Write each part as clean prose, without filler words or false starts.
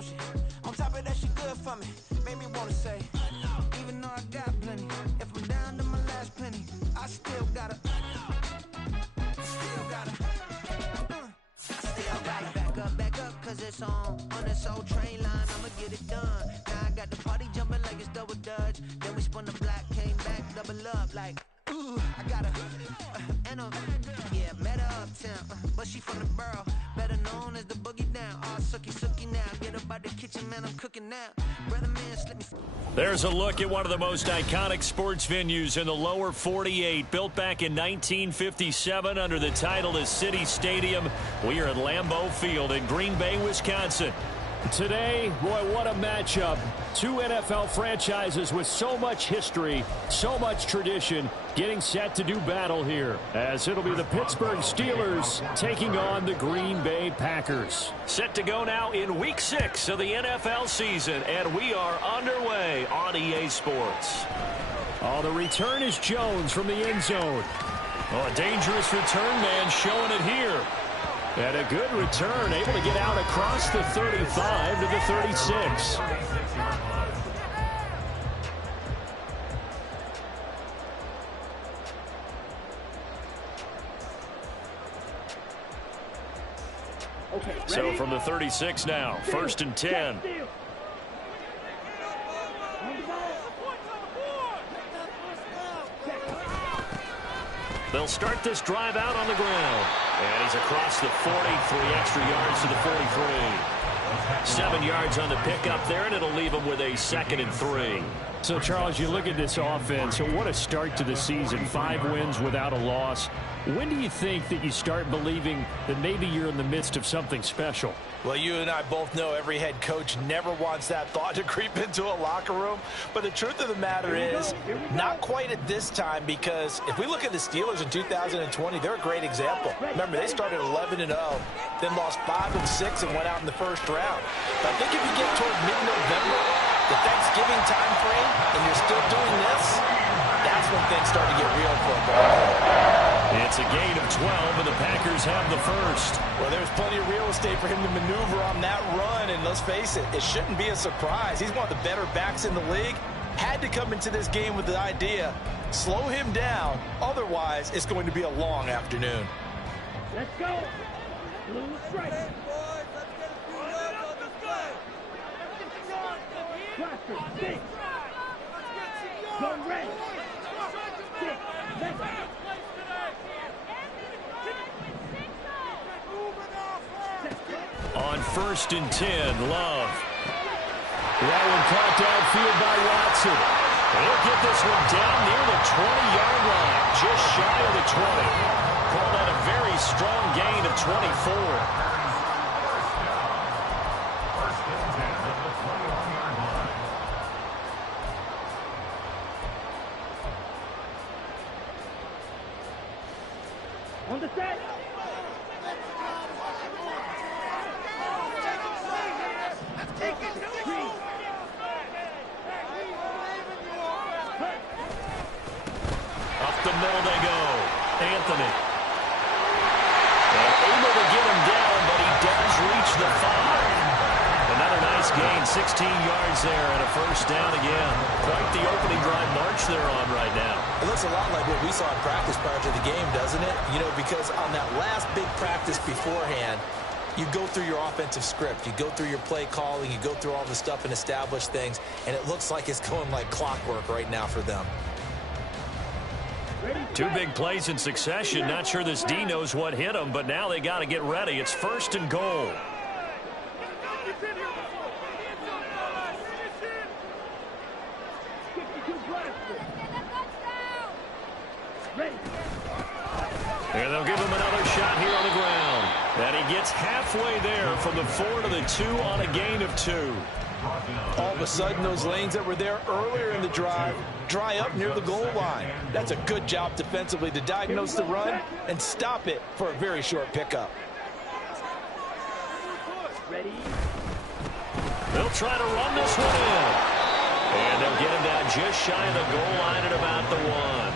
motion. On top of that, she good for me. Made me wanna say, even though I got plenty, if I'm down to my last penny, I still gotta back up, cause it's on this old train line, I'ma get it done. Now I got the party jumping like it's double dutch. Then we spun the block, came back, double up like, ooh, I got her, and yeah, met her uptown, but she from the borough, better known as the boogie down. All sookie now, get up out the kitchen, man, I'm cooking now. Brother man, slip me. There's a look at one of the most iconic sports venues in the lower 48, built back in 1957 under the title of City Stadium. We are at Lambeau Field in Green Bay, Wisconsin. Today, boy, what a matchup. Two NFL franchises with so much history, so much tradition, getting set to do battle here, as it'll be the Pittsburgh Steelers taking on the Green Bay Packers. Set to go now in Week 6 of the NFL season, and we are underway on EA Sports. Oh, the return is Jones from the end zone. Oh, a dangerous return man showing it here. And a good return, able to get out across the 35 to the 36. So from the 36 now, 1st and 10. They'll start this drive out on the ground. And he's across the 40, 3 extra yards to the 43. 7 yards on the pickup there, and it'll leave him with a 2nd and 3. So, Charles, you look at this offense, so what a start to the season. 5 wins without a loss. When do you think that you start believing that maybe you're in the midst of something special? Well, you and I both know every head coach never wants that thought to creep into a locker room. But the truth of the matter is, not quite at this time, because if we look at the Steelers in 2020, they're a great example. Remember, they started 11-0, then lost 5-6 and went out in the first round. But I think if you get toward mid-November, the Thanksgiving time frame, and you're still doing this, that's when things start to get real for a ball. It's a gain of 12, and the Packers have the first. Well, there's plenty of real estate for him to maneuver on that run, and let's face it, it shouldn't be a surprise. He's one of the better backs in the league. Had to come into this game with the idea, slow him down, otherwise it's going to be a long afternoon. Let's go. Blue strike. Go red. On 1st and 10, Love. That one caught downfield by Watson. He'll get this one down near the 20-yard line, just shy of the 20. Call that a very strong gain of 24. On the set. Up the middle they go. Anthony. And able to get him down, but he does reach the 5. Another nice gain, 16 yards there, and a first down again. Quite the opening drive march they're on right now. It looks a lot like what we saw in practice prior to the game, doesn't it? You know, because on that last big practice beforehand, you go through your offensive script. You go through your play calling. You go through all the stuff and establish things, and it looks like it's going like clockwork right now for them. 2 big plays in succession. Not sure this D knows what hit him, but now they got to get ready. It's 1st and goal. And they'll give him another shot here on the ground. And he gets halfway there from the 4 to the 2 on a gain of 2. All of a sudden, those lanes that were there earlier in the drive dry up near the goal line. That's a good job defensively to diagnose the run and stop it for a very short pickup. They'll try to run this one in. And they'll get him down just shy of the goal line at about the 1.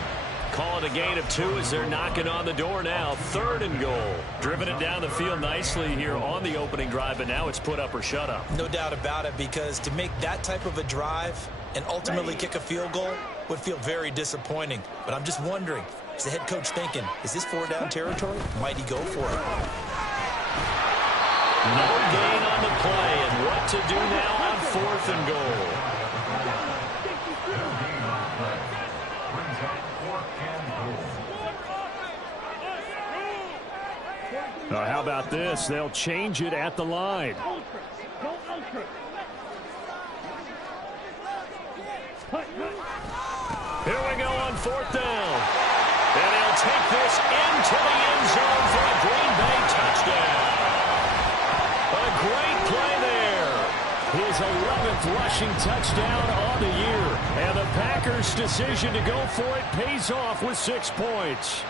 call it a gain of 2 as they're knocking on the door now. 3rd and goal. Driven it down the field nicely here on the opening drive, but now it's put up or shut up. No doubt about it, because to make that type of a drive and ultimately kick a field goal would feel very disappointing. But I'm just wondering, is the head coach thinking, is this 4-down territory? Might he go for it? No gain on the play, and what to do now on 4th and goal. How about this? They'll change it at the line. Here we go on 4th down. And he'll take this into the end zone for a Green Bay touchdown. A great play there. His 11th rushing touchdown on the year. And the Packers' decision to go for it pays off with 6 points.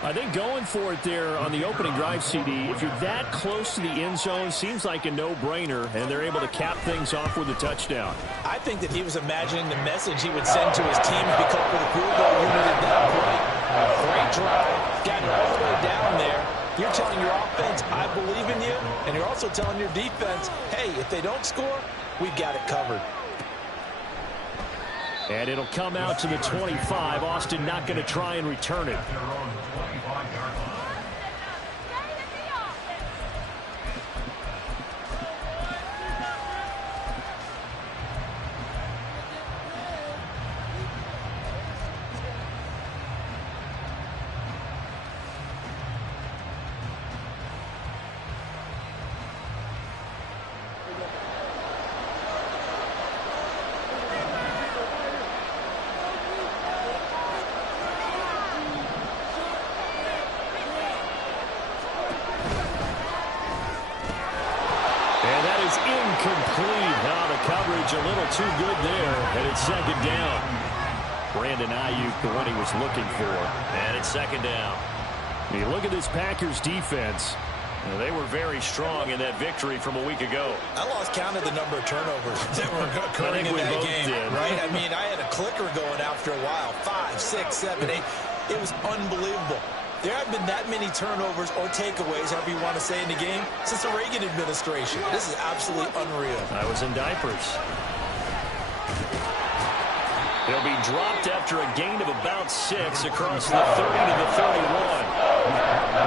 I think going for it there on the opening drive, CD, if you're that close to the end zone, seems like a no-brainer, and they're able to cap things off with a touchdown. I think that he was imagining the message he would send to his team if he could put a field goal unit at that point. Great drive, got it all the way down there. You're telling your offense, I believe in you, and you're also telling your defense, hey, if they don't score, we've got it covered. And it'll come out to the 25. Austin not going to try and return it. Incomplete. Now the coverage a little too good there, and it's 2nd down. Brandon Ayuk, the one he was looking for, and it's 2nd down. You look at this Packers defense. They were very strong in that victory from a week ago. I lost count of the number of turnovers that were occurring in that game. Right? I mean, I had a clicker going after a while. 5, 6, 7, 8. It was unbelievable. There haven't been that many turnovers or takeaways, however you want to say, in the game since the Reagan administration. This is absolutely unreal. I was in diapers. He'll be dropped after a gain of about 6 across the 30 to the 31.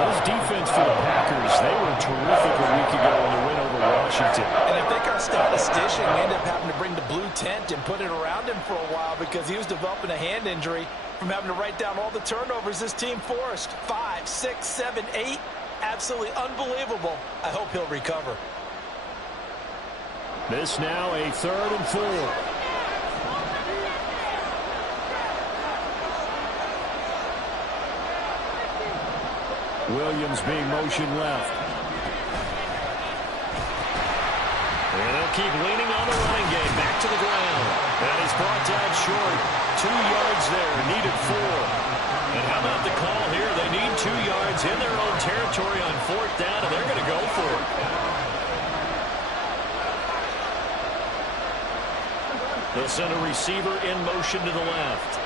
This defense for the Packers, they were terrific a week ago in the win over Washington. And I think our statistician ended up having to bring the blue tent and put it around him for a while because he was developing a hand injury from having to write down all the turnovers this team forced. 5, 6, 7, 8. Absolutely unbelievable. I hope he'll recover. This now a 3rd and 4. Williams being motioned left. And they'll keep leaning on the running game. Back to the ground. And he's brought down short. 2 yards there. Needed 4. And how about the call here? They need 2 yards in their own territory on 4th down, and they're going to go for it. They'll send a receiver in motion to the left.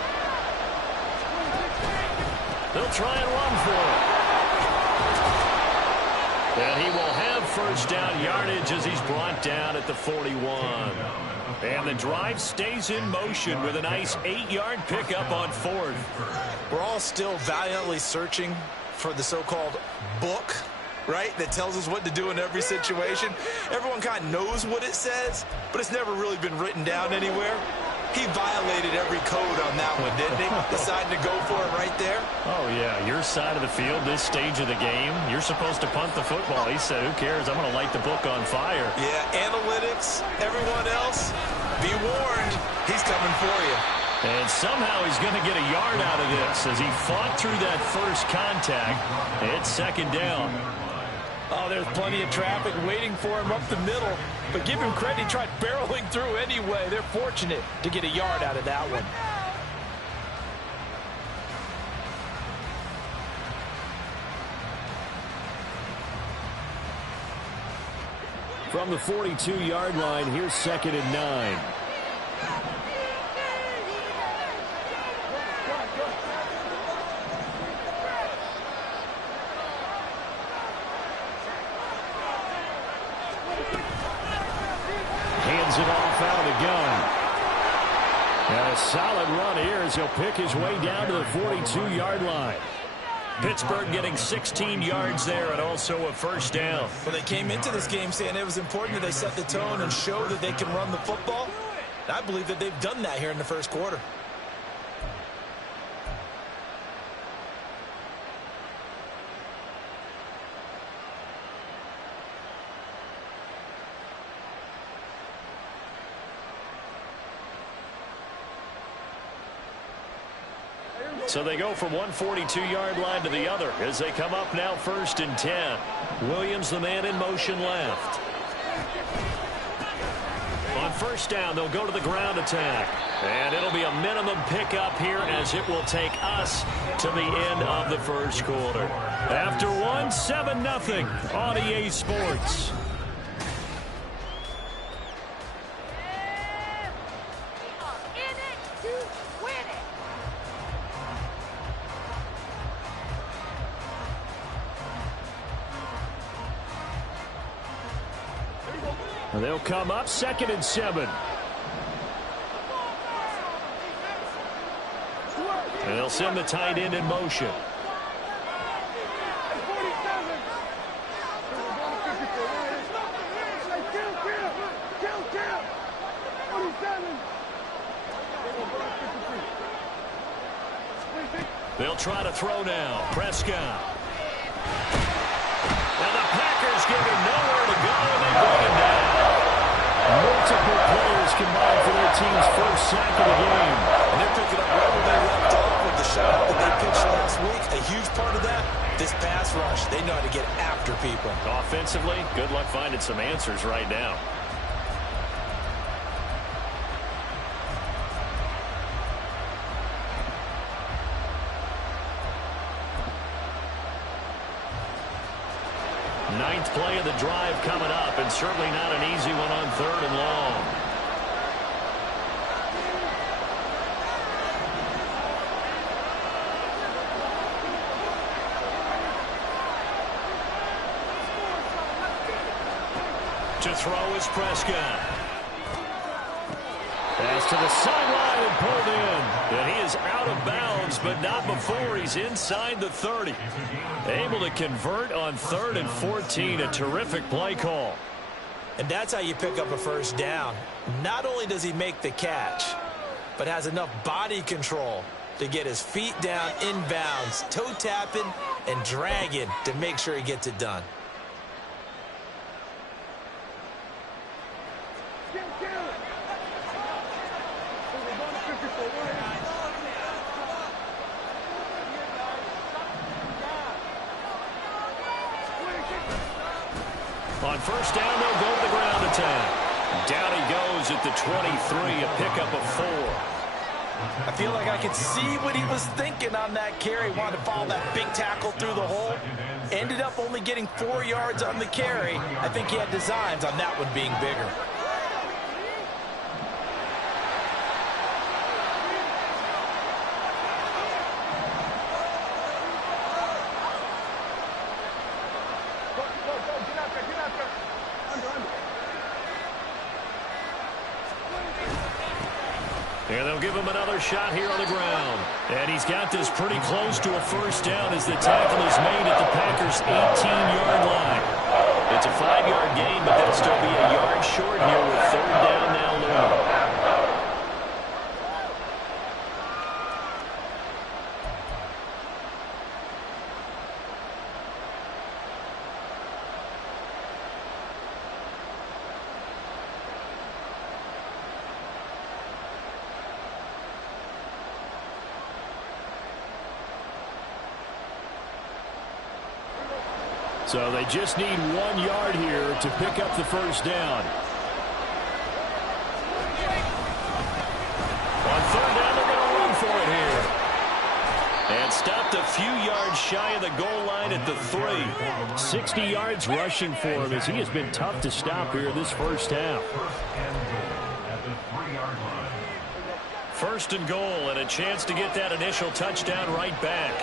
They'll try and run for it. And he will have 1st down yardage as he's brought down at the 41. And the drive stays in motion with a nice 8-yard pickup on 4th. We're all still valiantly searching for the so-called book, right, that tells us what to do in every situation. Everyone kind of knows what it says, but it's never really been written down anywhere. He violated every code on that one, didn't he? Deciding to go for it right there. Oh, yeah. Your side of the field, this stage of the game, you're supposed to punt the football. He said, who cares? I'm going to light the book on fire. Yeah, analytics, everyone else, be warned. He's coming for you. And somehow he's going to get a yard out of this as he fought through that first contact. It's 2nd down. Oh, there's plenty of traffic waiting for him up the middle. But give him credit, he tried barreling through anyway. They're fortunate to get a yard out of that one. From the 42-yard line, here's 2nd and 9. hands it off out of the gun. And a solid run here as he'll pick his way down to the 42-yard line. Pittsburgh getting 16 yards there and also a first down. Well, they came into this game saying it was important that they set the tone and show that they can run the football. And I believe that they've done that here in the first quarter. So they go from one 42-yard line to the other as they come up now 1st and 10. Williams, the man in motion left. On first down, they'll go to the ground attack. And it'll be a minimum pickup here as it will take us to the end of the first quarter. After one, 7-0 on EA Sports. They'll come up 2nd and 7. And they'll send the tight end in motion. They'll try to throw now. Prescott. And the Packers give him nowhere to go, and they bring him down. Multiple players combined for their team's first sack of the game. And they're picking up right where they left off with the shot that they pitched last week. A huge part of that, this pass rush. They know how to get after people. Offensively, good luck finding some answers right now. Ninth play of the drive coming up, and certainly not an easy one on 3rd and long. To throw is Prescott. Pass to the sideline and pulled in. And he is out of bounds, but not before he's inside the 30. Able to convert on 3rd and 14. A terrific play call. And that's how you pick up a first down. Not only does he make the catch, but has enough body control to get his feet down inbounds, toe tapping and dragging to make sure he gets it done. On first down, they'll go to the ground attack. Down he goes at the 23, a pickup of 4. I feel like I could see what he was thinking on that carry. Wanted to follow that big tackle through the hole. Ended up only getting 4 yards on the carry. I think he had designs on that one being bigger. And they'll give him another shot here on the ground. And he's got this pretty close to a first down as the tackle is made at the Packers' 18-yard line. It's a 5-yard gain, but they'll still be a yard short here with 3rd down now looming. So they just need 1 yard here to pick up the first down. On 3rd down, they're going to run for it here. And stopped a few yards shy of the goal line at the 3. 60 yards rushing for him as he has been tough to stop here this first half. 1st and goal, and a chance to get that initial touchdown right back.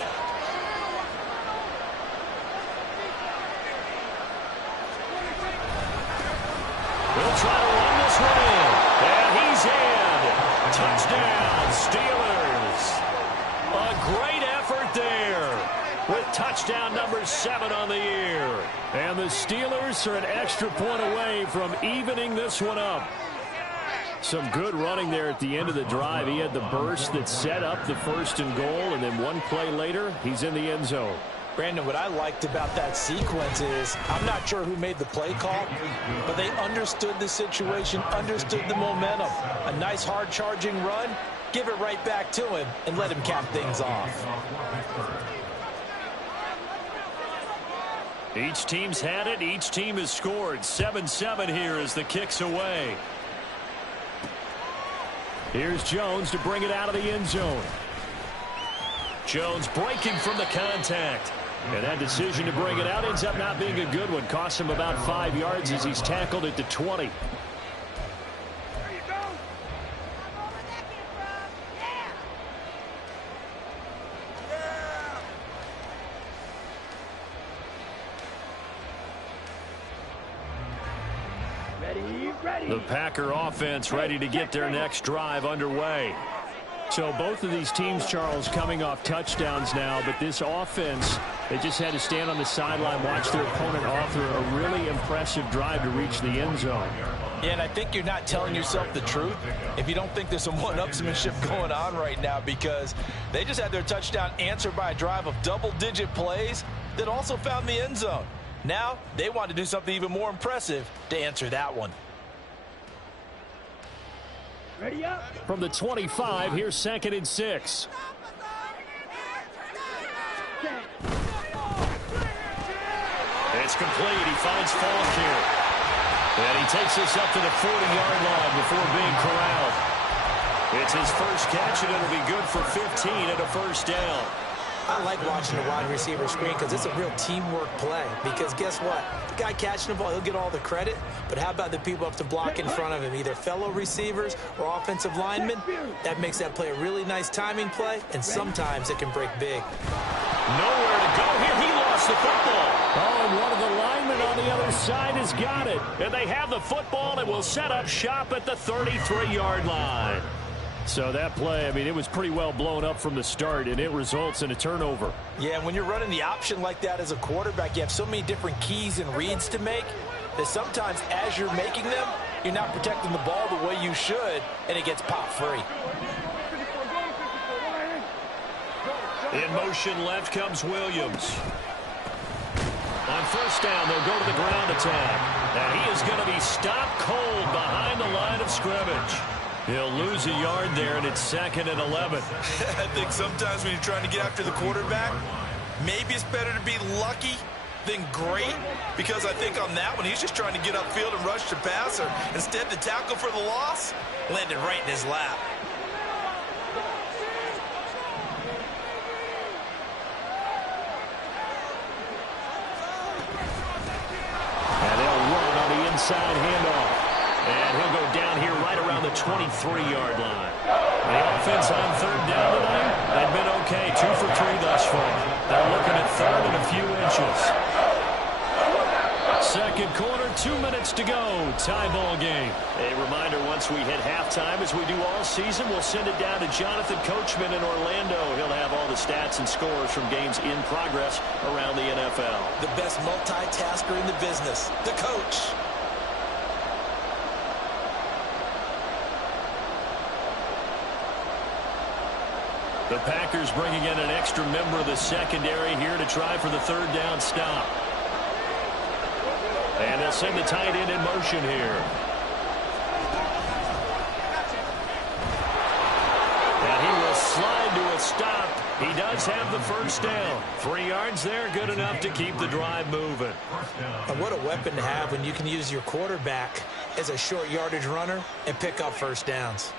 We'll try to run this one in. touchdown number 7 on the year. And the Steelers are an extra point away from evening this one up. Some good running there at the end of the drive. He had the burst that set up the 1st and goal, and then one play later, he's in the end zone. Brandon, what I liked about that sequence is I'm not sure who made the play call, but they understood the situation, understood the momentum. A nice hard charging run, give it right back to him, and let him cap things off. Each team's had it. Each team has scored. 7-7 here as the kick's away. Here's Jones to bring it out of the end zone. Jones breaking from the contact. And that decision to bring it out ends up not being a good one. Costs him about 5 yards as he's tackled at the 20. The Packer offense ready to get their next drive underway. So both of these teams, Charles, coming off touchdowns now, but this offense, they just had to stand on the sideline, watch their opponent offer a really impressive drive to reach the end zone. Yeah, and I think you're not telling yourself the truth if you don't think there's some one-upsmanship going on right now, because they just had their touchdown answered by a drive of double-digit plays that also found the end zone. Now they want to do something even more impressive to answer that one. Ready up. From the 25, here's 2nd and 6. It's complete. He finds Falk here. And he takes this up to the 40-yard line before being corralled. It's his first catch, and it'll be good for 15 and a first down. I like watching the wide receiver screen because it's a real teamwork play. Because guess what? The guy catching the ball, he'll get all the credit. But how about the people up to block in front of him, either fellow receivers or offensive linemen? That makes that play a really nice timing play, and sometimes it can break big. Nowhere to go here. He lost the football. Oh, and one of the linemen on the other side has got it. And they have the football and will set up shop at the 33-yard line. So that play, I mean, it was pretty well blown up from the start, and it results in a turnover. Yeah, when you're running the option like that as a quarterback, you have so many different keys and reads to make that sometimes as you're making them, you're not protecting the ball the way you should, and it gets popped free. In motion left comes Williams. On first down, they'll go to the ground attack. And he is going to be stopped cold behind the line of scrimmage. He'll lose a yard there, and it's 2nd and 11. I think sometimes when you're trying to get after the quarterback, maybe it's better to be lucky than great, because I think on that one, he's just trying to get upfield and rush the passer. Instead, the tackle for the loss landed right in his lap. And they'll run on the inside handoff. And he'll go down here right around the 23-yard line. The offense on 3rd down tonight, they've been okay. 2 for 3 thus far. They're looking at 3rd and a few inches. 2nd quarter, 2 minutes to go. Tie ball game. A reminder, once we hit halftime, as we do all season, we'll send it down to Jonathan Coachman in Orlando. He'll have all the stats and scores from games in progress around the NFL. The best multitasker in the business, the coach. The Packers bringing in an extra member of the secondary here to try for the 3rd down stop. And they'll send the tight end in motion here. And he will slide to a stop. He does have the first down. 3 yards there, good enough to keep the drive moving. And what a weapon to have when you can use your quarterback as a short yardage runner and pick up first downs.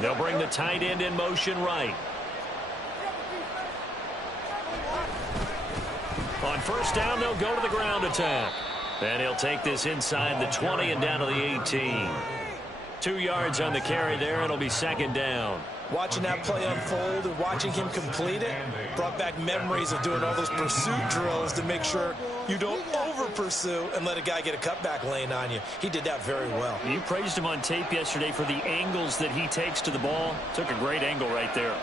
They'll bring the tight end in motion right. On first down, they'll go to the ground attack. And he'll take this inside the 20 and down to the 18. 2 yards on the carry there. It'll be 2nd down. Watching that play unfold and watching him complete it brought back memories of doing all those pursuit drills to make sure you don't over-pursue and let a guy get a cutback lane on you. He did that very well. You praised him on tape yesterday for the angles that he takes to the ball. Took a great angle right there.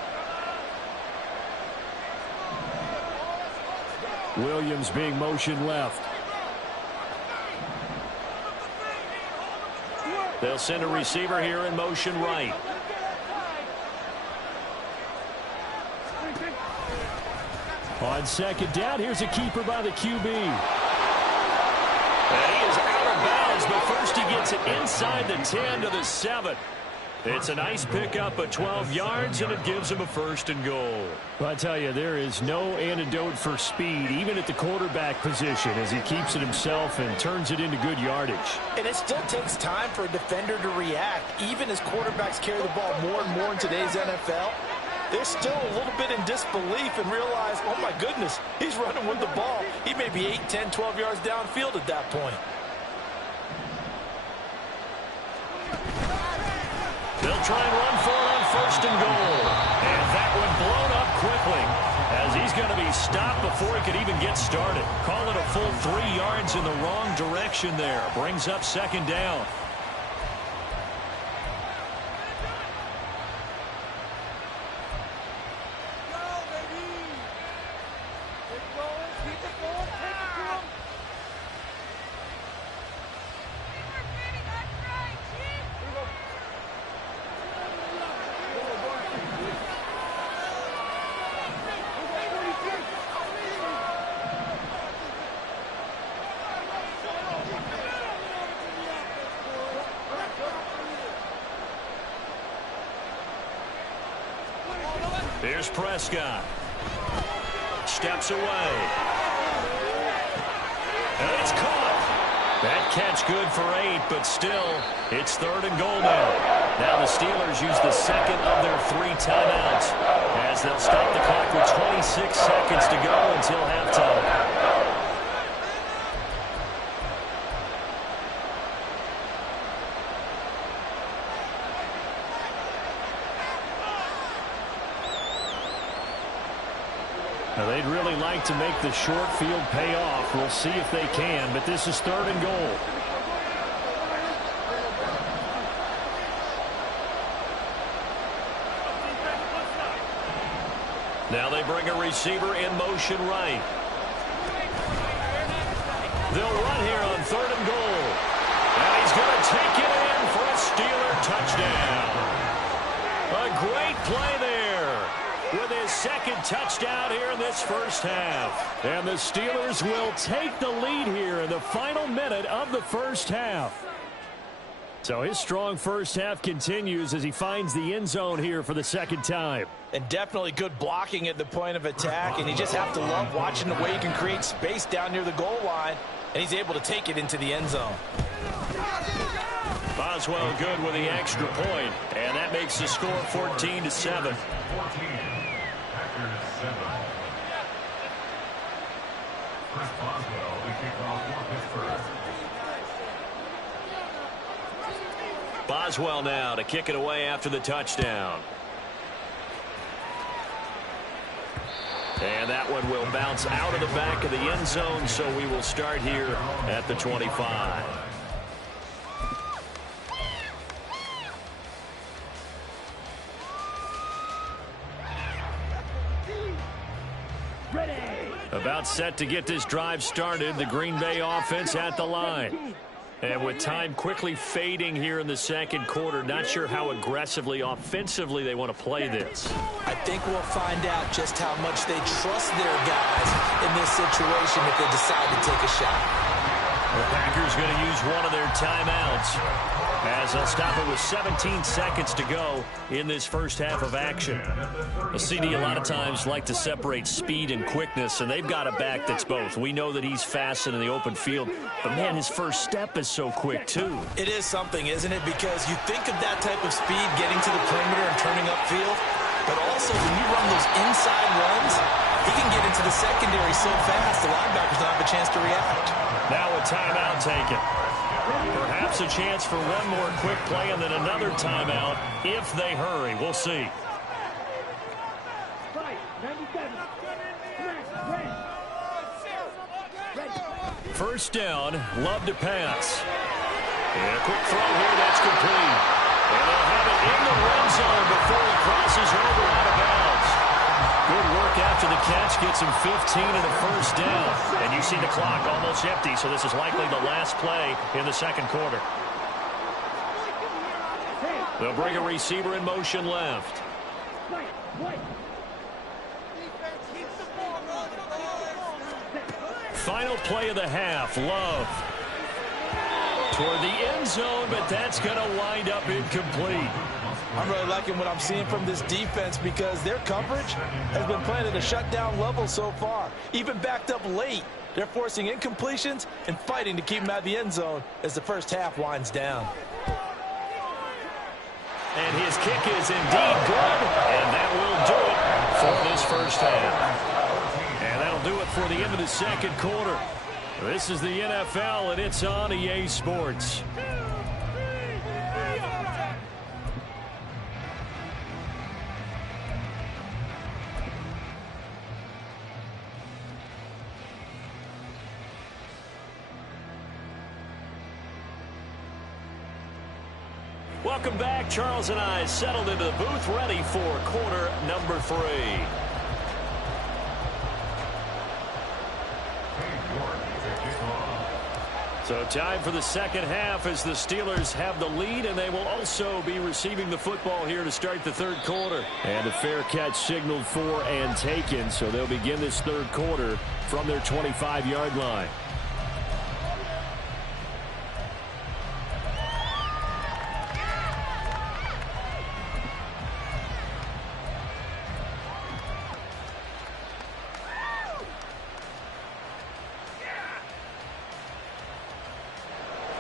Williams being motion left. They'll send a receiver here in motion right. On second down, here's a keeper by the QB. And he is out of bounds, but first he gets it inside the 10 to the 7. It's a nice pickup of 12 yards, and it gives him a 1st and goal. Well, I tell you, there is no antidote for speed, even at the quarterback position, as he keeps it himself and turns it into good yardage. And it still takes time for a defender to react, even as quarterbacks carry the ball more and more in today's NFL. They're still a little bit in disbelief and realize, oh my goodness, he's running with the ball. He may be 8, 10, 12 yards downfield at that point. They'll try and run for it on 1st and goal. And that one blown up quickly as he's going to be stopped before he could even get started. Call it a full 3 yards in the wrong direction there. Brings up 2nd down. Here's Prescott. Steps away. And it's caught. That catch good for 8, but still, it's 3rd and goal now. Now the Steelers use the 2nd of their 3 timeouts as they'll stop the clock with 26 seconds to go until halftime. Now, they'd really like to make the short field pay off. We'll see if they can, but this is 3rd and goal. Now they bring a receiver in motion right. They'll run here on 3rd and goal. And he's going to take it in for a Steeler touchdown. A great play there, with his 2nd touchdown here in this 1st half. And the Steelers will take the lead here in the final minute of the 1st half. So his strong 1st half continues as he finds the end zone here for the 2nd time. And definitely good blocking at the point of attack, and you just have to love watching the way he can create space down near the goal line, and he's able to take it into the end zone. Boswell good with the extra point, and that makes the score 14-7. Boswell now to kick it away after the touchdown. And that one will bounce out of the back of the end zone, so we will start here at the 25. About set to get this drive started, the Green Bay offense at the line. And with time quickly fading here in the 2nd quarter, not sure how aggressively, offensively they want to play this. I think we'll find out just how much they trust their guys in this situation if they decide to take a shot. The Packers going to use one of their timeouts as they'll stop it with 17 seconds to go in this 1st half of action. A CD a lot of times like to separate speed and quickness, and they've got a back that's both. We know that he's fast in the open field, but man, his first step is so quick too. It is something, isn't it? Because you think of that type of speed getting to the perimeter and turning upfield, but also when you run those inside runs, he can get into the secondary so fast the linebackers don't have a chance to react. Now a timeout taken. Perhaps a chance for one more quick play and then another timeout if they hurry. We'll see. first down. Love to pass. And a quick throw here. That's complete. And they'll have it in the red zone before he crosses over out of bounds. Good work after the catch. Gets him 15 and a first down. And you see the clock almost empty, so this is likely the last play in the second quarter. They'll bring a receiver in motion left. Final play of the half. Love toward the end zone, but that's going to wind up incomplete. I'm really liking what I'm seeing from this defense because their coverage has been playing at a shutdown level so far. Even backed up late, they're forcing incompletions and fighting to keep them out of the end zone as the first half winds down. And his kick is indeed good, and that will do it for this first half. And that'll do it for the end of the second quarter. This is the NFL, and it's on EA Sports. Welcome back. Charles and I settled into the booth, ready for quarter number 3. So time for the second half as the Steelers have the lead, and they will also be receiving the football here to start the third quarter. And a fair catch signaled for and taken, so they'll begin this third quarter from their 25-yard line.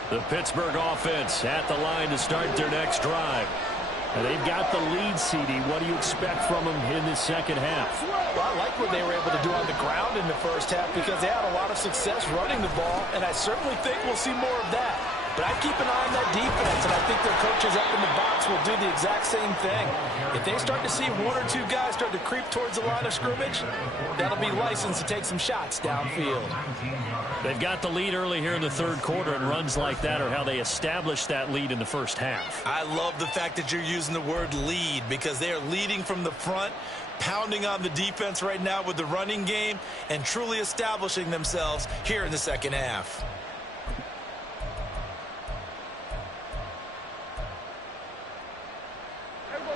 The Pittsburgh offense at the line to start their next drive. And they've got the lead, CD. What do you expect from them in this second half? Well, I like what they were able to do on the ground in the first half because they had a lot of success running the ball, and I certainly think we'll see more of that. But I keep an eye on that defense, and I think their coaches up in the box will do the exact same thing. If they start to see one or two guys start to creep towards the line of scrimmage, that'll be licensed to take some shots downfield. They've got the lead early here in the third quarter, and runs like that are how they established that lead in the first half. I love the fact that you're using the word lead because they are leading from the front, pounding on the defense right now with the running game, and truly establishing themselves here in the second half.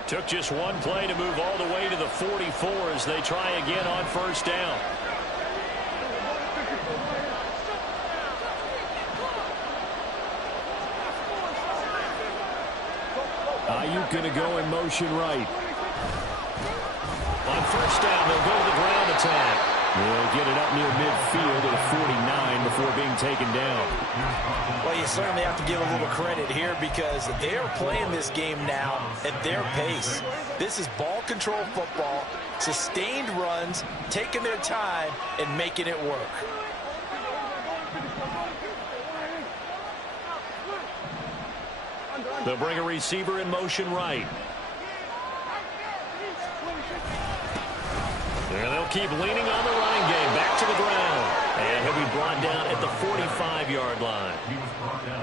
Took just one play to move all the way to the 44 as they try again on first down. Ayuk going to go in motion right. On first down, they'll go to the ground attack. They'll get it up near midfield at 49 before being taken down. Well, you certainly have to give a little credit here because they are playing this game now at their pace. This is ball control football, sustained runs, taking their time, and making it work. They'll bring a receiver in motion right. And they'll keep leaning on the running game. Back to the ground. And he'll be brought down at the 45-yard line.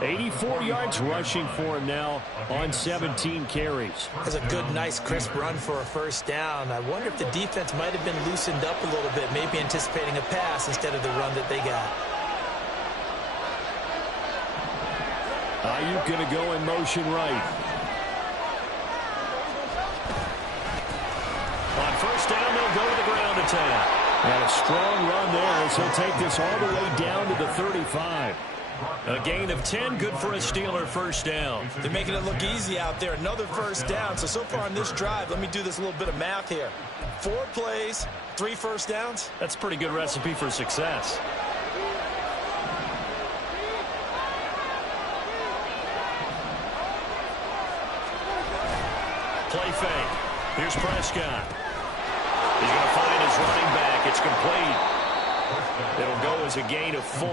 84 yards rushing for him now on 17 carries. That's a good, nice, crisp run for a first down. I wonder if the defense might have been loosened up a little bit, maybe anticipating a pass instead of the run that they got. Ayuk going to go in motion right. On first down, they'll go to the ground attack. And a strong run there as he'll take this all the way down to the 35. A gain of 10, good for a Steeler first down. They're making it look easy out there. Another first down. So far on this drive, let me do this little bit of math here. 4 plays, 3 first downs. That's a pretty good recipe for success. Play fake. Here's Prescott. He's going to find his running back. It's complete. It'll go as a gain of 4,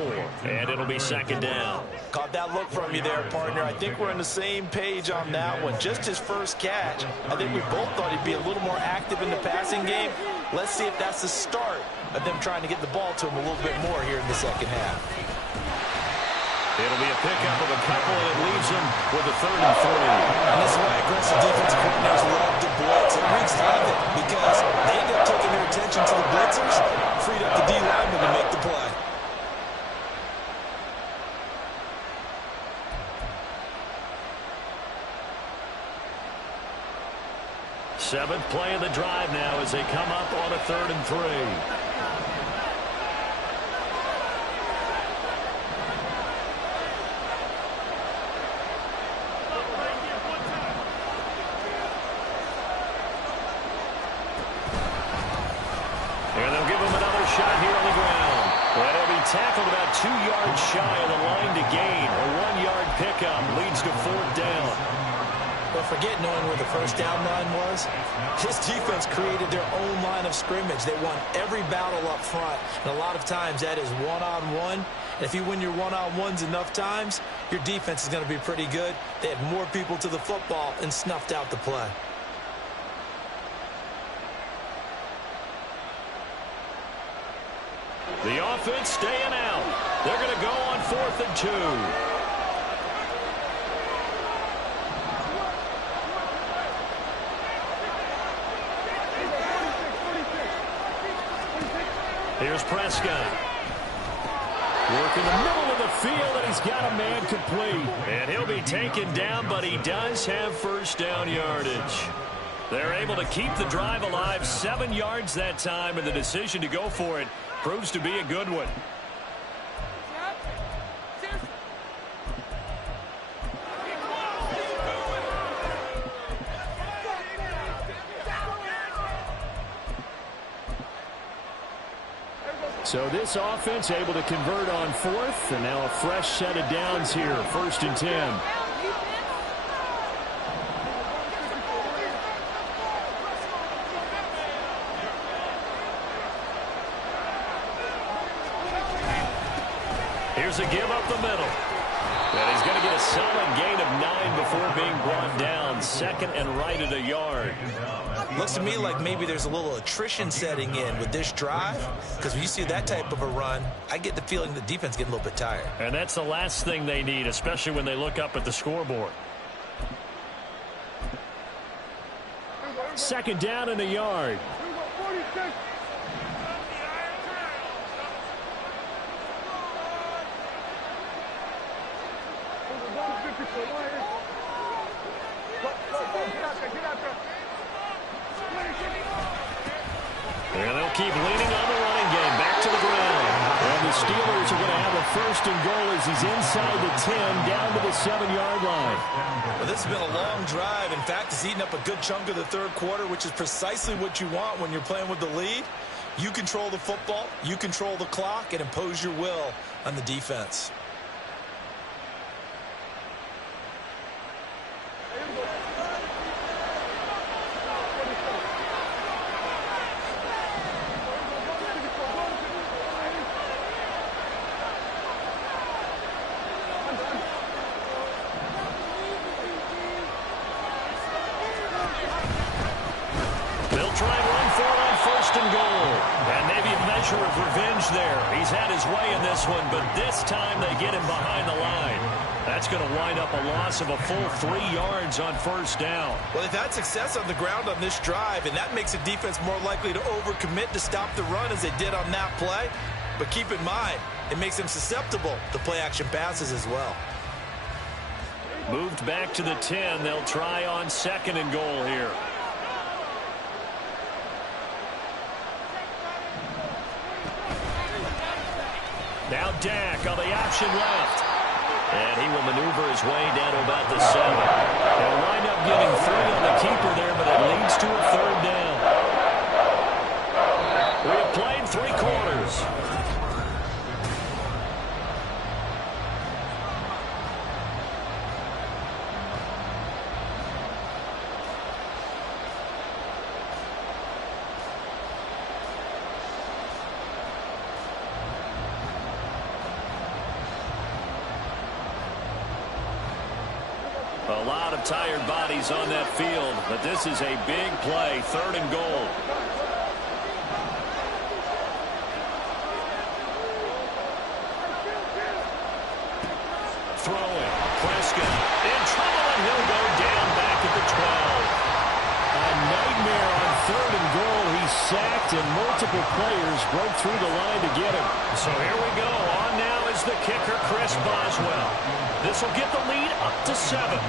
and it'll be second down. Caught that look from you there, partner. I think we're on the same page on that one. Just his first catch. I think we both thought he'd be a little more active in the passing game. Let's see if that's the start of them trying to get the ball to him a little bit more here in the second half. It'll be a pickup of a couple, and it leaves them with a 3rd and 3. And this is why aggressive defensive coordinators love to blitz. It wreaks havoc because they end up taking their attention to the blitzers, freed up the D lineman to make the play. Seventh play of the drive now as they come up on a 3rd and 3. And they'll give him another shot here on the ground. And he'll be tackled about 2 yards shy of the line to gain. A 1-yard pickup leads to 4th down. But forget knowing where the first down line was. This defense created their own line of scrimmage. They won every battle up front. And a lot of times that is one-on-one. And if you win your one-on-ones enough times, your defense is going to be pretty good. They had more people to the football and snuffed out the play. The offense staying out. They're going to go on 4th and 2. Here's Prescott. Work in the middle of the field, and he's got a man complete. And he'll be taken down, but he does have 1st down yardage. They're able to keep the drive alive, 7 yards that time, and the decision to go for it proves to be a good one. So this offense able to convert on 4th, and now a fresh set of downs here, 1st and 10. Here's a give up the middle. And he's going to get a solid gain of 9 before being brought down. 2nd and right at a yard. Looks to me like maybe there's a little attrition setting in with this drive, because when you see that type of a run, I get the feeling the defense getting a little bit tired. And that's the last thing they need, especially when they look up at the scoreboard. 2nd down and a yard. And they'll keep leaning on the running game. Back to the ground. And the Steelers are going to have a 1st and goal as he's inside the 10, down to the 7-yard line. Well, this has been a long drive. In fact, it's eaten up a good chunk of the 3rd quarter, which is precisely what you want when you're playing with the lead. You control the football, you control the clock, and impose your will on the defense. Of revenge there. He's had his way in this one, but this time they get him behind the line. That's going to wind up a loss of a full 3 yards on 1st down. Well, they've had success on the ground on this drive, and that makes a defense more likely to overcommit to stop the run as they did on that play. But keep in mind, it makes them susceptible to play-action passes as well. Moved back to the 10. They'll try on 2nd and goal here. Now Dak on the option left. And he will maneuver his way down to about the 7. He'll wind up getting 3 on the keeper there, but it leads to a 3rd down. We have played 3 quarters. A lot of tired bodies on that field, but this is a big play, 3rd and goal. Prescott in trouble, and he'll go down back at the 12. A nightmare on 3rd and goal. He's sacked, and multiple players broke through the line to get him. So here we go. On now is the kicker, Chris Boswell. This will get the lead up to 7.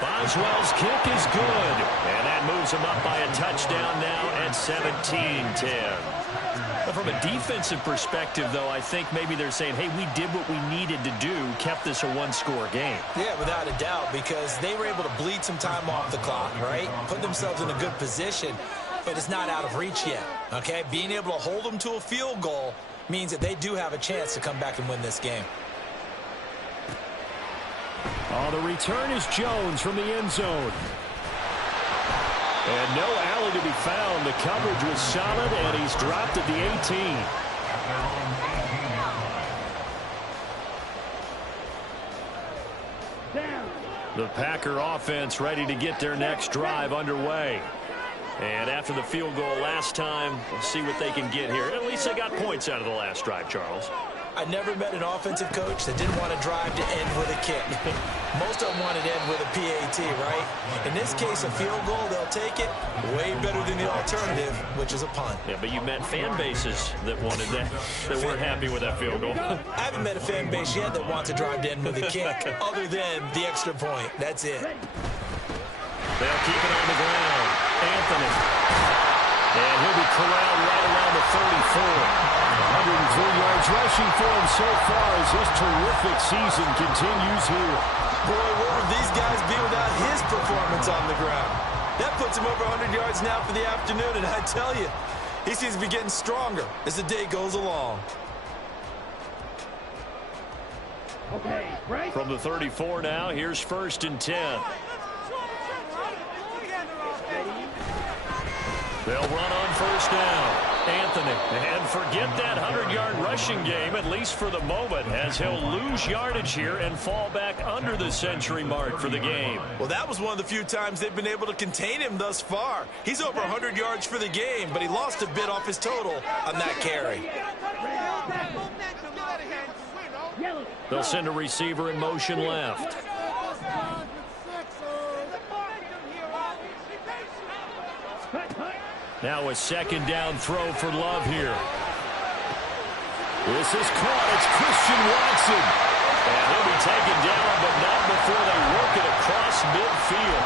Boswell's kick is good, and that moves him up by a touchdown now at 17-10. From a defensive perspective, though, I think maybe they're saying, hey, we did what we needed to do, kept this a one-score game. Yeah, without a doubt, because they were able to bleed some time off the clock, right? Put themselves in a good position, but it's not out of reach yet, okay? Being able to hold them to a field goal means that they do have a chance to come back and win this game. Oh, the return is Jones from the end zone. And no alley to be found. The coverage was solid, and he's dropped at the 18. The Packer offense ready to get their next drive underway. And after the field goal last time, we'll see what they can get here. At least they got points out of the last drive, Charles. I never met an offensive coach that didn't want to drive to end with a kick. Most of them wanted to end with a PAT, right? In this case, a field goal, they'll take it way better than the alternative, which is a punt. Yeah, but you met fan bases that wanted that weren't happy with that field goal. I haven't met a fan base yet that wants to drive to end with a kick, other than the extra point. That's it. They'll keep it on the ground. Anthony. And he'll be corralled right around the 34. 103 yards rushing for him so far as his terrific season continues here. Boy, where would these guys be without his performance on the ground? That puts him over 100 yards now for the afternoon, and I tell you, he seems to be getting stronger as the day goes along. Okay, right. From the 34 now, here's 1st and 10. They'll run on 1st down. Anthony, and forget that 100-yard rushing game, at least for the moment, as he'll lose yardage here and fall back under the century mark for the game. Well, that was one of the few times they've been able to contain him thus far. He's over 100 yards for the game, but he lost a bit off his total on that carry. They'll send a receiver in motion left. Now a 2nd down throw for Love here. This is caught. It's Christian Watson. And he'll be taken down, but not before they work it across midfield.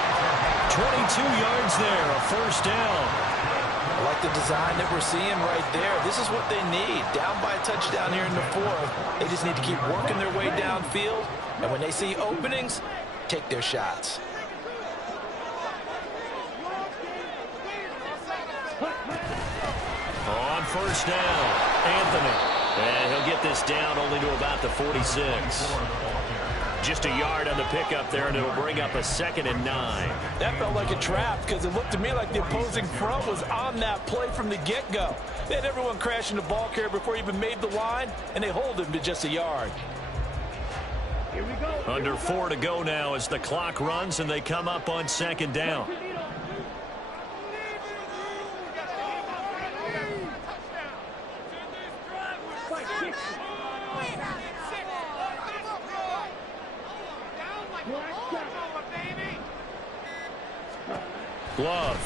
22 yards there, a 1st down. I like the design that we're seeing right there. This is what they need. Down by a touchdown here in the 4th. They just need to keep working their way downfield. And when they see openings, take their shots. On 1st down, Anthony. And he'll get this down only to about the 46. Just a yard on the pickup there, and it'll bring up a 2nd and 9. That felt like a trap because it looked to me like the opposing front was on that play from the get-go. They had everyone crashing the ball carrier before he even made the line, and they hold him to just a yard. Here we go. Under 4 to go now as the clock runs and they come up on 2nd down. Glove.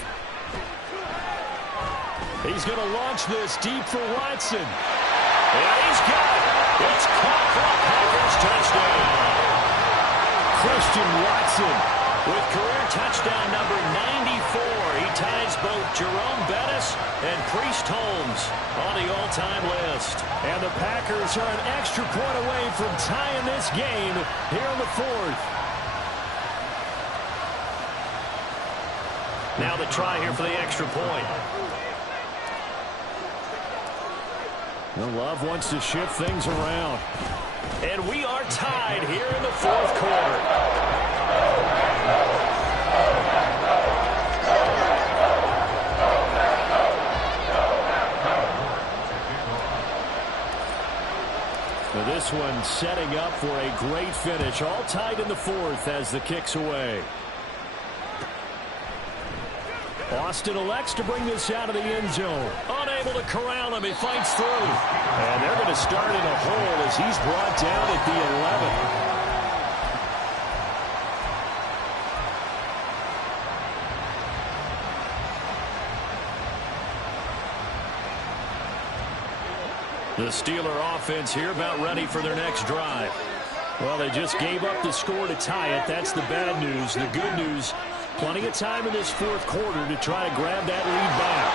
He's going to launch this deep for Watson. And he's got it. It's caught for a Packers touchdown. Christian Watson with career touchdown number 94. He ties both Jerome Bettis and Priest Holmes on the all-time list. And the Packers are an extra point away from tying this game here in the 4th. Now the try here for the extra point. Well, Love wants to shift things around. And we are tied here in the 4th quarter. Now this one setting up for a great finish. All tied in the 4th as the kick's away. Austin elects to bring this out of the end zone. On a able to corral him. He fights through. And they're going to start in a hole as he's brought down at the 11. The Steeler offense here about ready for their next drive. Well, they just gave up the score to tie it. That's the bad news. The good news, plenty of time in this fourth quarter to try to grab that lead back.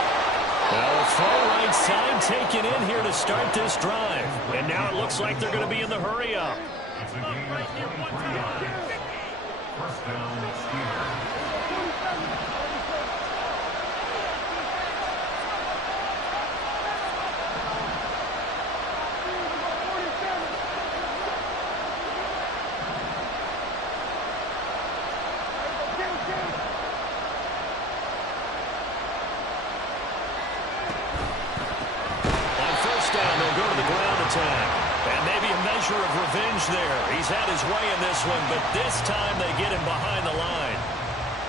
Well, far right side taken in here to start this drive. And now it looks like they're going to be in the hurry up. First down, Steelers. And maybe a measure of revenge there. He's had his way in this one, but this time they get him behind the line.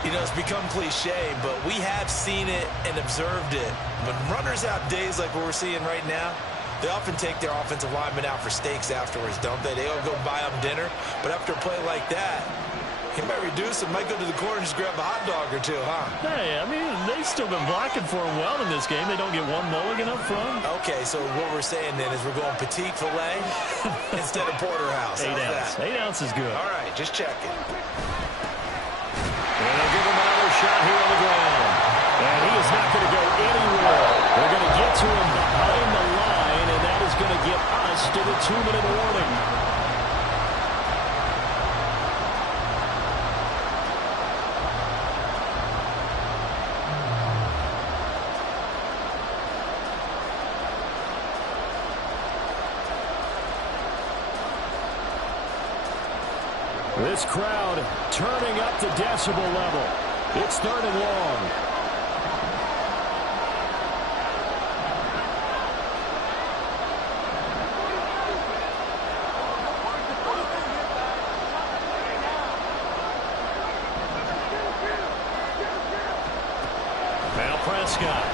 You know, it's become cliche, but we have seen it and observed it. When runners have days like what we're seeing right now, they often take their offensive linemen out for steaks afterwards, don't they? They all go buy them dinner. But after a play like that, he might reduce it, might go to the corner and just grab a hot dog or two, huh? Hey, I mean, they've still been blocking for him well in this game. They don't get one mulligan up front. Okay, so what we're saying then is we're going petite filet instead of porterhouse. 8 ounce. 8 ounce is good. All right, just checking. And they'll give him another shot here on the ground. And he is not going to go anywhere. They're going to get to him behind the line, and that is going to get us to the 2-minute warning. This crowd turning up the decibel level. It's 3rd and long. Now Prescott.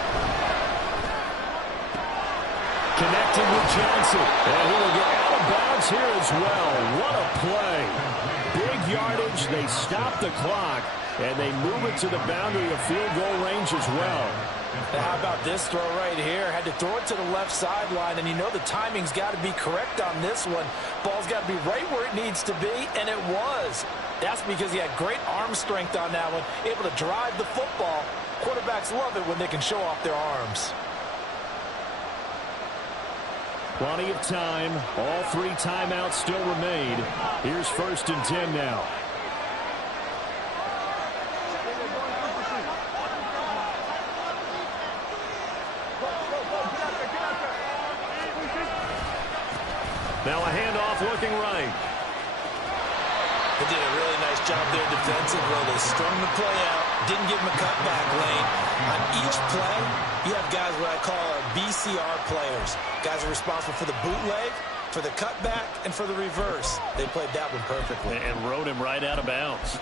Connecting with Johnson. And he will get out of bounds here as well. What a play. Big yardage. They stop the clock. And they move it to the boundary of field goal range as well. Now how about this throw right here? Had to throw it to the left sideline, and you know the timing's got to be correct on this one. Ball's got to be right where it needs to be, and it was. That's because he had great arm strength on that one, able to drive the football. Quarterbacks love it when they can show off their arms. Plenty of time. All 3 timeouts still remain. Here's 1st and 10 now. Now a handoff looking right. They did a really nice job there defensively. They strung the play out, didn't give him a cutback lane. On each play, you have guys what I call BCR players. Guys are responsible for the bootleg, for the cutback, and for the reverse. They played that one perfectly. And rode him right out of bounds.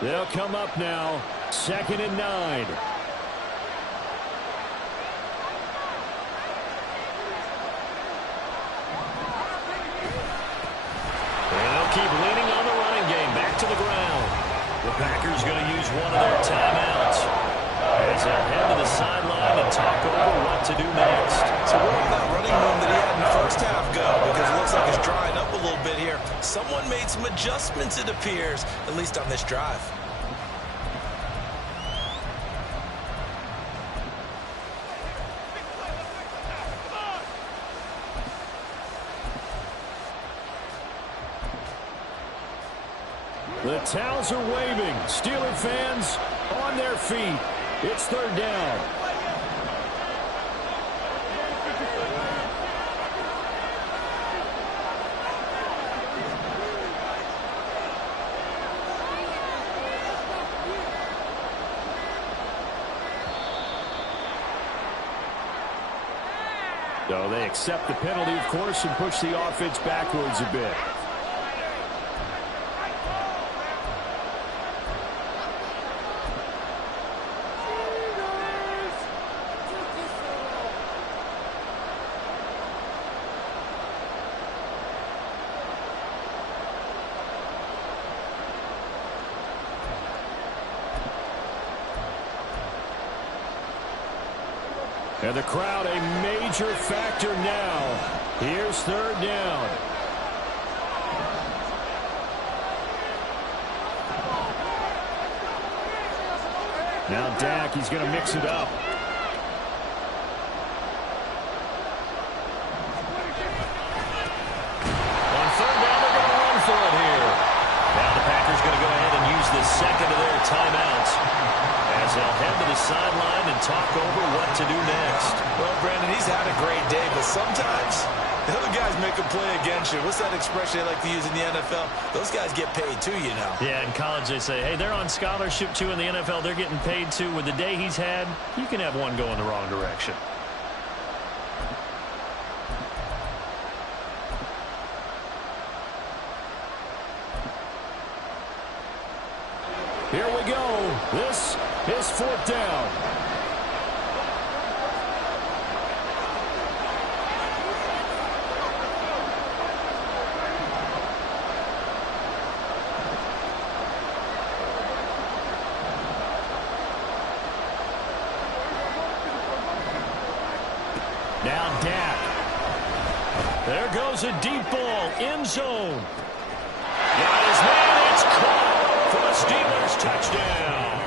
They'll come up now. 2nd and 9. Keep leaning on the running game. Back to the ground. The Packers going to use one of their timeouts as they'll head to the sideline and talk over what to do next. So where did that running room that he had in the first half go? Because it looks like it's drying up a little bit here. Someone made some adjustments, it appears, at least on this drive. The towels are waving. Steeler fans on their feet. It's 3rd down. So they accept the penalty, of course, and push the offense backwards a bit. And the crowd a major factor now. Here's third down. Now Dak, he's going to mix it up. On third down, they're going to run for it here. Now the Packers going to go ahead and use the second of their timeouts as they'll head to the sideline and talk over what to do next. Well, Brandon, he's had a great day, but sometimes the other guys make a play against you. What's that expression they like to use in the NFL? Those guys get paid too, you know. Yeah, in college they say, hey, they're on scholarship too. In the NFL, they're getting paid too. With the day he's had, you can have one go in the wrong direction. Here we go. This is fourth down. Now Dak. There goes a deep ball. End zone. Got his man. It's caught. For the Steelers, touchdown.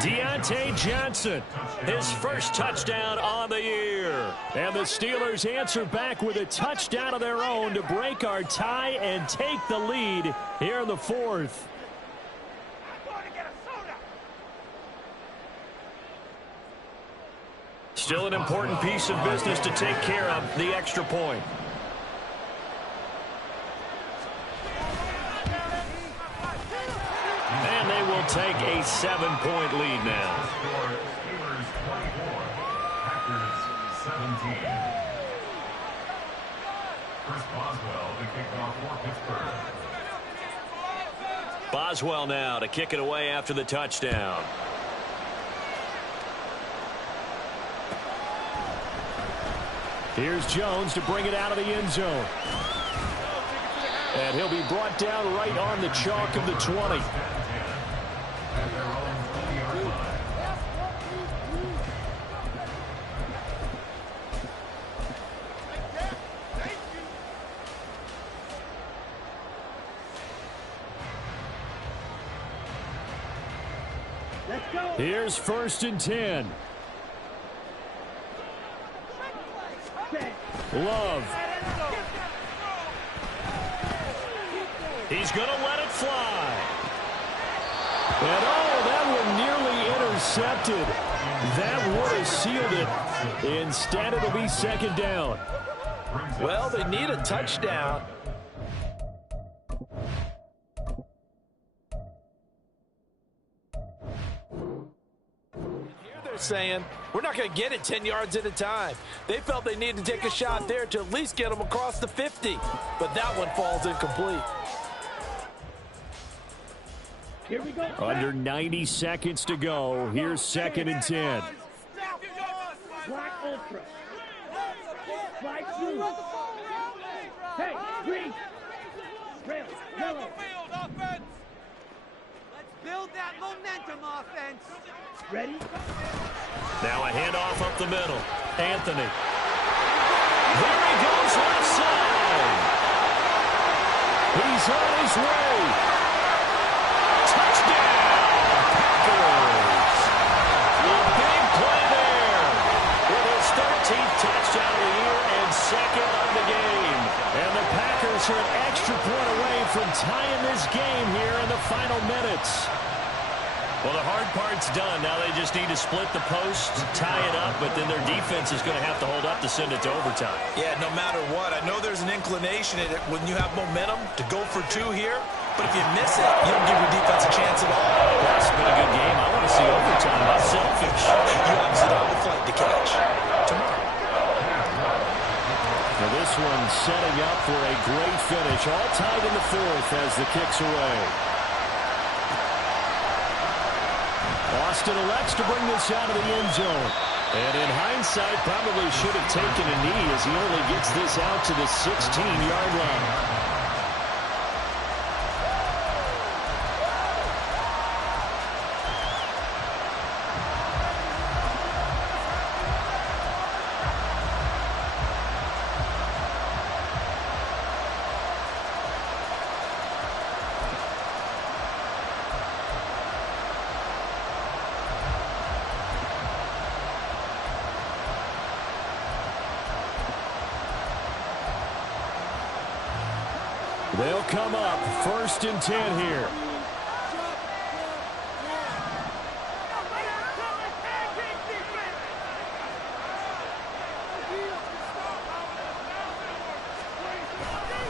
Deontay Johnson, his first touchdown on the year. And the Steelers answer back with a touchdown of their own to break our tie and take the lead here in the fourth. Still an important piece of business to take care of, the extra point. And they will take a 7-point lead now. Steelers 24, Packers 17. Chris Boswell to kick off for Pittsburgh. Boswell now to kick it away after the touchdown. Here's Jones to bring it out of the end zone. And he'll be brought down right on the chalk of the 20. Here's first and 10. Love. He's going to let it fly. And oh, that one nearly intercepted. That would have sealed it. Instead, it'll be second down. Well, they need a touchdown. Saying we're not going to get it 10 yards at a time. They felt they needed to take a shot there to at least get them across the 50, but that one falls incomplete. Here we go. Under 90 seconds to go. Here's second and 10. Black Ultra. Black Blue. Hey, green. Red, yellow. Build that momentum offense. Ready? Now a handoff up the middle. Anthony. There he goes left side. He's on his way. Touchdown, Packers. A big play there. With his 13th touchdown of the year and second of the game. And the Packers are an extra point away from tying this game here in the final minutes. Well, the hard part's done. Now they just need to split the post, tie it up, but then their defense is going to have to hold up to send it to overtime. Yeah, no matter what. I know there's an inclination in it when you have momentum to go for two here, but if you miss it, you don't give your defense a chance at all. That's been a good game. I want to see overtime. I'm selfish. You obviously don't have a flight to catch tomorrow. Now this one setting up for a great finish. All tied in the fourth as the kick's away. Austin elects to bring this out of the end zone. And in hindsight, probably should have taken a knee as he only gets this out to the 16-yard line. They'll come up 1st and 10 here.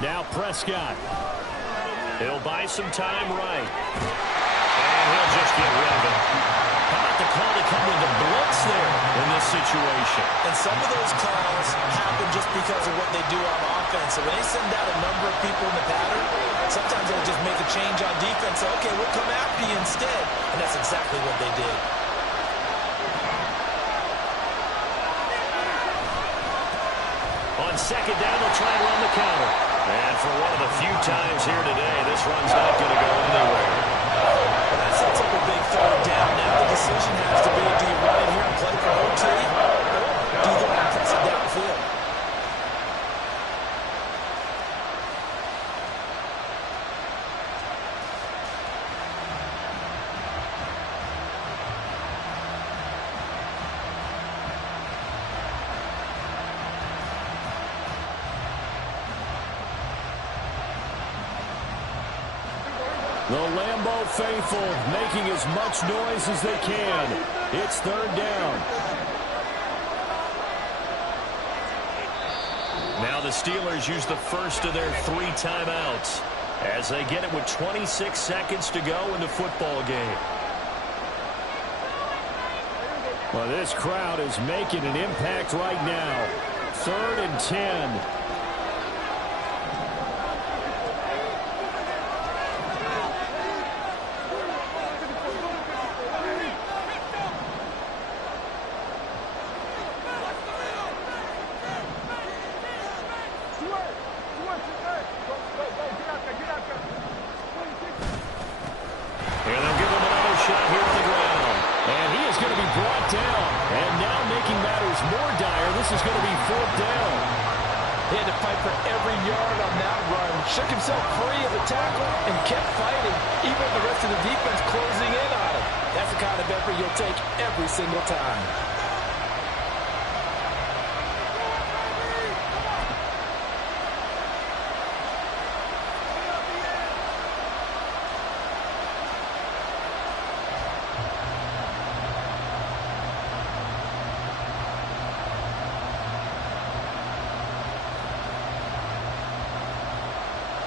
Now Prescott. He'll buy some time right. And he'll just get rid of it. How about the call to come with the blitz there in this situation? And some of those calls happen just because of what they do on offense. So when they send out a number of people in the pattern, sometimes they'll just make a change on defense. So, okay, we'll come after you instead. And that's exactly what they did. On 2nd down, they'll try and run the counter. And for one of the few times here today, this run's not going to go anywhere. That sets up a big 3rd down. Now the decision has to be, do you run in here and play for OT, or do you go and press it downfield? The Lambeau faithful making as much noise as they can. It's 3rd down. Now the Steelers use the first of their 3 timeouts as they get it with 26 seconds to go in the football game. Well, this crowd is making an impact right now. 3rd and 10. Shook himself free of the tackle and kept fighting, even with the rest of the defense closing in on him. That's the kind of effort you'll take every single time.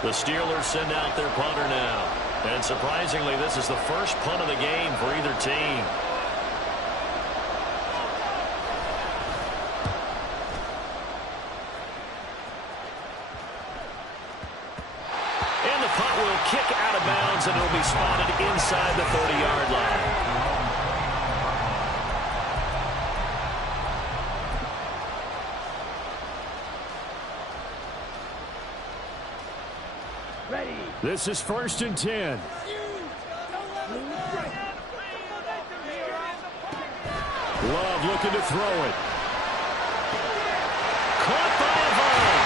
The Steelers send out their punter now. And surprisingly, this is the first punt of the game for either team. And the punt will kick out of bounds, and it'll be spotted inside the 30-yard line. This is 1st and 10. Love looking to throw it. Caught by a Vaughn.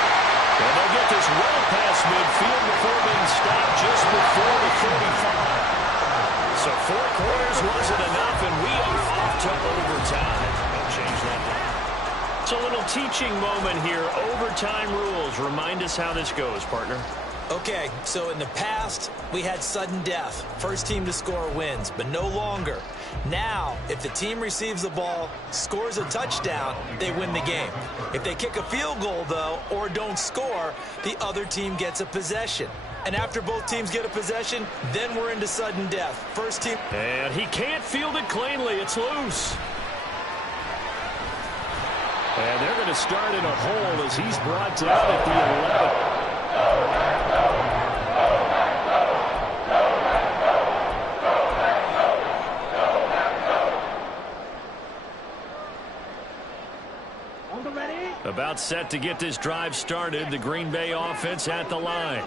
And they'll get this well past midfield before being stopped just before the 35. So 4 quarters wasn't enough, and we are off to overtime. Don't change that down. It's a little teaching moment here. Overtime rules. Remind us how this goes, partner. Okay, so in the past, we had sudden death. First team to score wins, but no longer. Now, if the team receives the ball, scores a touchdown, they win the game. If they kick a field goal, though, or don't score, the other team gets a possession. And after both teams get a possession, then we're into sudden death. First team. And he can't field it cleanly. It's loose. And they're going to start in a hole as he's brought down at the 11. About set to get this drive started. The Green Bay offense at the line.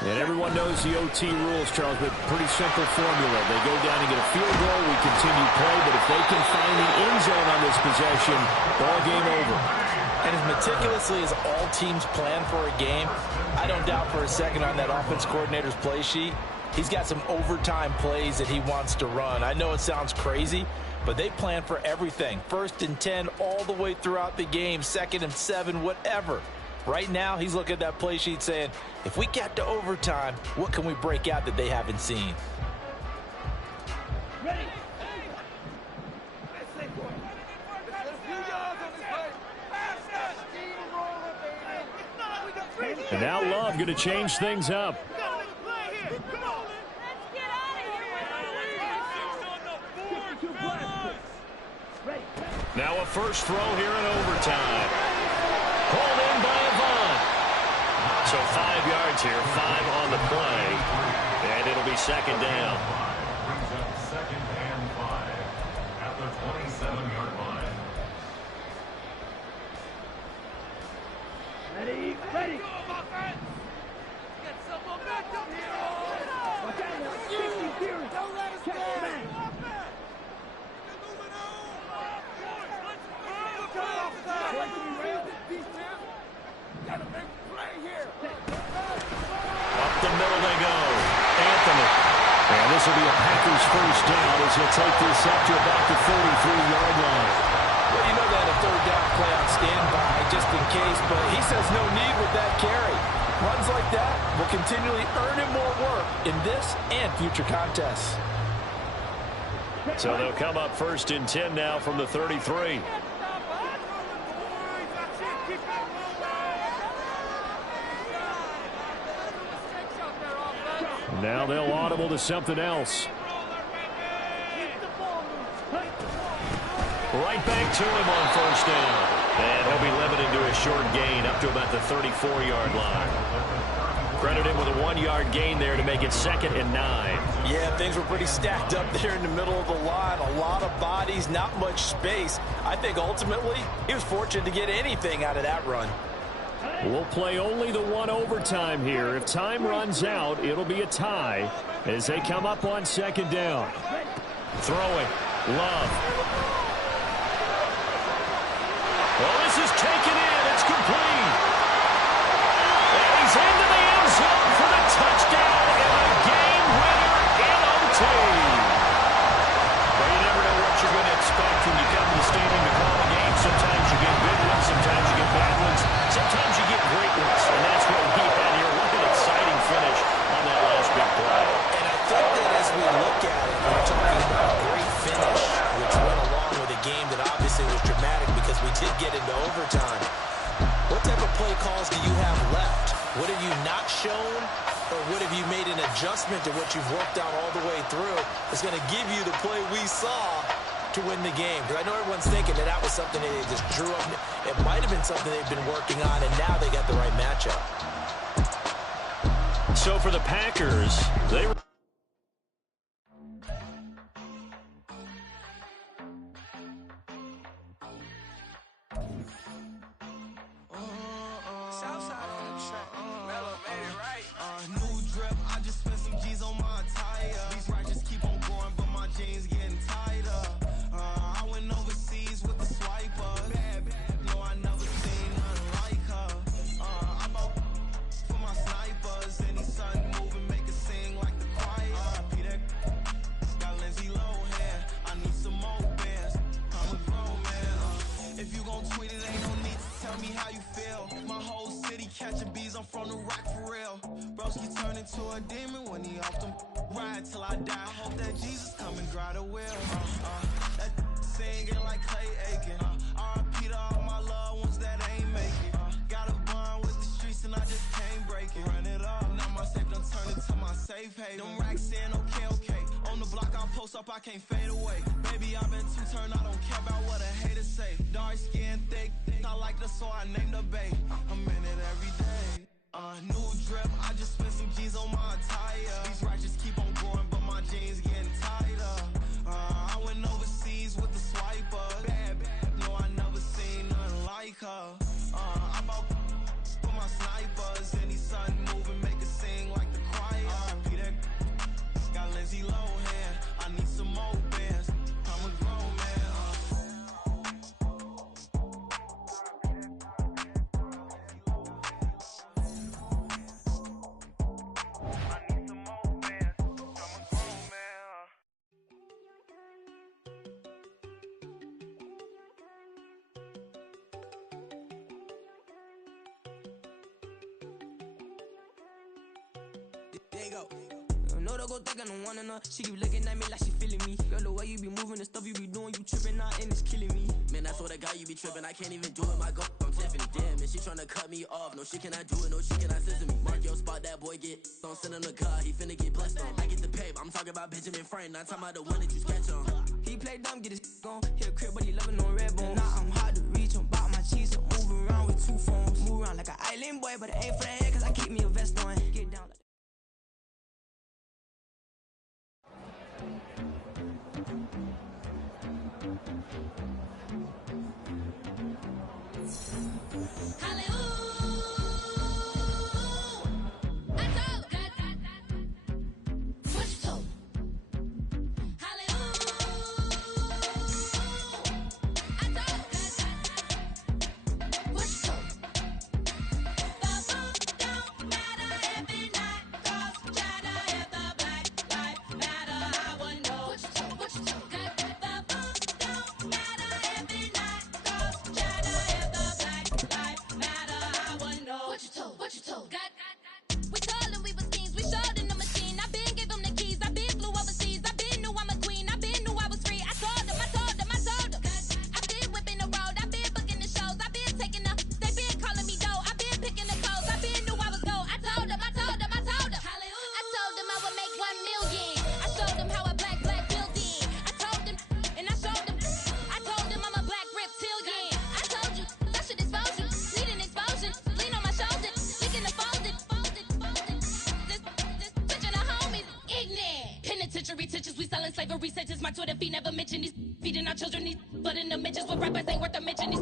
And everyone knows the OT rules, Charles, but pretty simple formula. They go down and get a field goal, we continue play, but if they can find the end zone on this possession, ball game over. And as meticulously as all teams plan for a game, I don't doubt for a second on that offense coordinator's play sheet, he's got some overtime plays that he wants to run. I know it sounds crazy, but they plan for everything. 1st and 10 all the way throughout the game, 2nd and 7, whatever. Right now, he's looking at that play sheet saying, if we get to overtime, what can we break out that they haven't seen? Ready. And now Love going to change things up. Now a first throw here in overtime. Pulled in by Avant. So 5 yards here, 5 on the play. And it'll be second down. Brings up second and 5 at the 27-yard line. Ready, ready. Get some momentum here. Watch out now. 50 zeros. Don't let us catch smash. Up the middle they go. Anthony. And this will be a Packers first down as he'll take this up to about the 33-yard line. Well, you know that a third down play on standby just in case, but he says no need with that carry. Runs like that will continually earn him more work in this and future contests. So they'll come up first and 10 now from the 33. Now they'll audible to something else. Right back to him on first down. And he'll be limited to a short gain up to about the 34-yard line. Credit him with a 1-yard gain there to make it second and 9. Yeah, things were pretty stacked up there in the middle of the line. A lot of bodies, not much space. I think ultimately he was fortunate to get anything out of that run. We'll play only the one overtime here. If time runs out, it'll be a tie as they come up on second down. Throwing. Love. Well, this is taken in. It's complete. And he's into the end zone for the touchdown and a game winner in OT. Well, you never know what you're going to expect when you come to the stadium to call a game. Sometimes you get big ones, sometimes you get bad ones, sometimes you get great ones, and that's what we had here. What an exciting finish on that last big play. And I think that as we look at it, we're talking about a great finish, which went along with a game that obviously was dramatic because we did get into overtime. What type of play calls do you have left? What have you not shown, or what have you made an adjustment to what you've worked out all the way through that's going to give you the play we saw to win the game? Because I know everyone's thinking that that was something that they just drew up. It might have been something they've been working on, and now they got the right matchup. So for the Packers, they were I can't fade away. Baby, I've been too turned, I don't care about what a hater say. Dark skin, thick, I like the so I named the bae. I'm in it every day. New drip, I just spent some G's on my attire. These righteous keep on growing, but my jeans getting tighter. I went overseas with the swiper. Bad, no, I never seen nothing like her. I bought for my snipers. Any sun moving, make it sing like the choir. Peter got Lindsay Lohan. I need some more bands. I'm a grown man. Know to go think I don't want her. She keep looking at me like she feeling me. Girl, the way you be moving, the stuff you be doing, you tripping out and it's killing me. Man, I swear to God, you be tripping. I can't even do it. My girl, I'm Tiffany. Damn, and she tryna cut me off. No, she cannot do it. No, she cannot scissor me. Mark your spot, that boy get. Don't send him the car. He finna get blessed on. I get the pay, but I'm talking about Benjamin Franklin. Not talking about the one that you sketch on. He play dumb, get his gone. Hit a crib, but he loving on red bone. Now I'm hard to reach. I'm bout my cheese. I'm moving around with 2 phones. Move around like an island boy, but it ain't for the head, cause I keep me a vest on. Get down like slavery sentences, my Twitter feed never mention these feeding our children these but in the mentions with rappers ain't worth a mention these